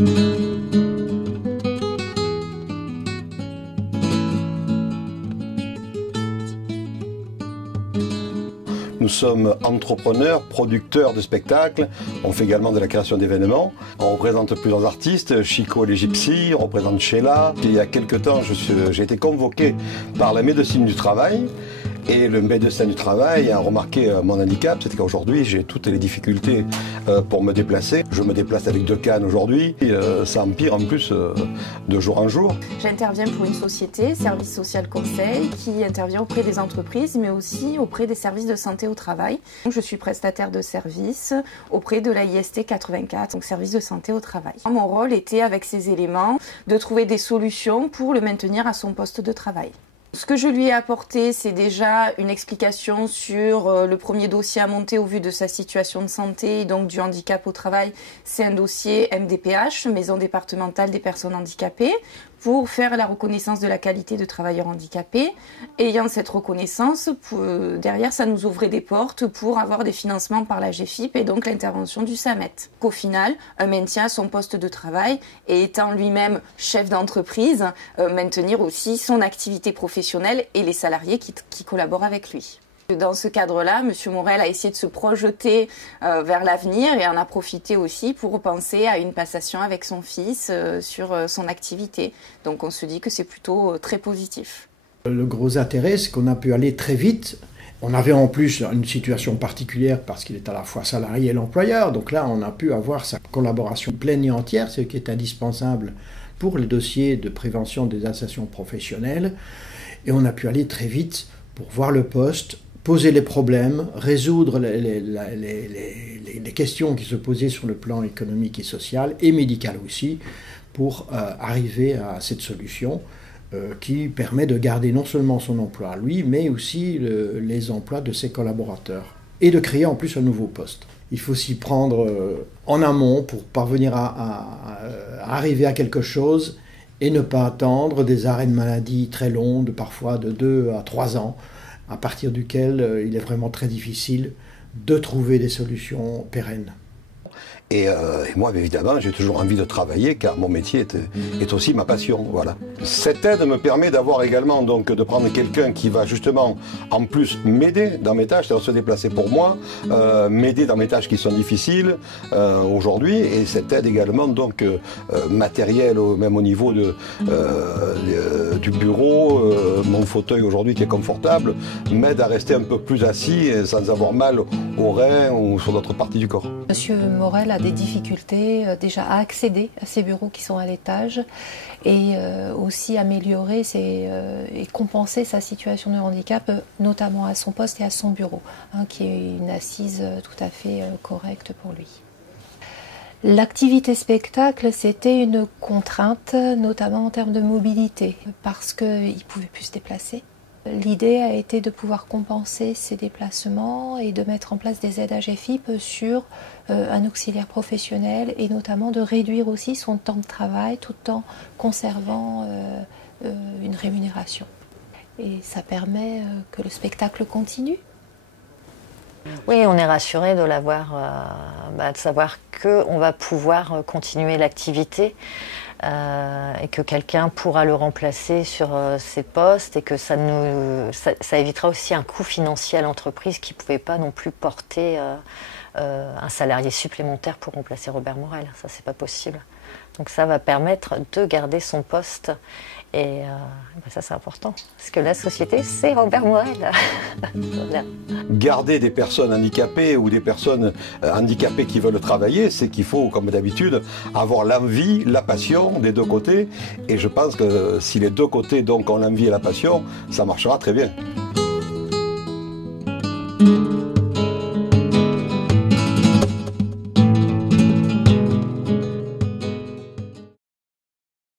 Nous sommes entrepreneurs, producteurs de spectacles, on fait également de la création d'événements. On représente plusieurs artistes, Chico et les Gypsies, on représente Sheila. Il y a quelques temps, j'ai été convoqué par la médecine du travail. Et le médecin du travail a remarqué mon handicap, c'est qu'aujourd'hui j'ai toutes les difficultés pour me déplacer. Je me déplace avec 2 cannes aujourd'hui, ça empire en plus de jour en jour. J'interviens pour une société, Service Social Conseil, qui intervient auprès des entreprises mais aussi auprès des services de santé au travail. Je suis prestataire de service auprès de la IST 84, donc service de santé au travail. Mon rôle était avec ces éléments de trouver des solutions pour le maintenir à son poste de travail. Ce que je lui ai apporté, c'est déjà une explication sur le premier dossier à monter au vu de sa situation de santé et donc du handicap au travail. C'est un dossier MDPH, Maison départementale des personnes handicapées, pour faire la reconnaissance de la qualité de travailleur handicapé. Ayant cette reconnaissance, derrière, ça nous ouvrait des portes pour avoir des financements par la GFIP et donc l'intervention du SAMET. Au final, un maintien à son poste de travail et étant lui-même chef d'entreprise, maintenir aussi son activité professionnelle et les salariés qui collaborent avec lui. Dans ce cadre-là, M. Morel a essayé de se projeter vers l'avenir et en a profité aussi pour penser à une passation avec son fils sur son activité. Donc on se dit que c'est plutôt très positif. Le gros intérêt, c'est qu'on a pu aller très vite. On avait en plus une situation particulière parce qu'il est à la fois salarié et l'employeur. Donc là, on a pu avoir sa collaboration pleine et entière, ce qui est indispensable pour les dossiers de prévention des insertions professionnelles. Et on a pu aller très vite pour voir le poste, poser les problèmes, résoudre les questions qui se posaient sur le plan économique et social, et médical aussi, pour arriver à cette solution qui permet de garder non seulement son emploi à lui, mais aussi les emplois de ses collaborateurs, et de créer en plus un nouveau poste. Il faut s'y prendre en amont pour parvenir à arriver à quelque chose, et ne pas attendre des arrêts de maladie très longs, parfois de 2 à 3 ans, à partir duquel il est vraiment très difficile de trouver des solutions pérennes. Et moi, évidemment, j'ai toujours envie de travailler car mon métier est aussi ma passion. Voilà. Cette aide me permet d'avoir également donc de prendre quelqu'un qui va justement en plus m'aider dans mes tâches, c'est-à-dire se déplacer pour moi, m'aider dans mes tâches qui sont difficiles aujourd'hui. Et cette aide également donc matérielle, même au niveau du bureau, mon fauteuil aujourd'hui qui est confortable, m'aide à rester un peu plus assis sans avoir mal aux reins ou sur d'autres parties du corps. Monsieur Morel a des difficultés déjà à accéder à ces bureaux qui sont à l'étage et aussi améliorer et compenser sa situation de handicap, notamment à son poste et à son bureau, qui est une assise tout à fait correcte pour lui. L'activité spectacle, c'était une contrainte, notamment en termes de mobilité, parce qu'il ne pouvait plus se déplacer. L'idée a été de pouvoir compenser ces déplacements et de mettre en place des aides à GFIP sur un auxiliaire professionnel et notamment de réduire aussi son temps de travail tout en conservant une rémunération. Et ça permet que le spectacle continue. Oui, on est rassuré de de savoir qu'on va pouvoir continuer l'activité. Et que quelqu'un pourra le remplacer sur ses postes et que ça évitera aussi un coût financier à l'entreprise qui ne pouvait pas non plus porter un salarié supplémentaire pour remplacer Robert Morel. Ça, c'est pas possible. Donc ça va permettre de garder son poste et ça, c'est important parce que la société, c'est Robert Morel. Voilà. Garder des personnes handicapées ou des personnes handicapées qui veulent travailler, c'est qu'il faut, comme d'habitude, avoir l'envie, la passion des 2 côtés. Et je pense que si les 2 côtés donc ont l'envie et la passion, ça marchera très bien.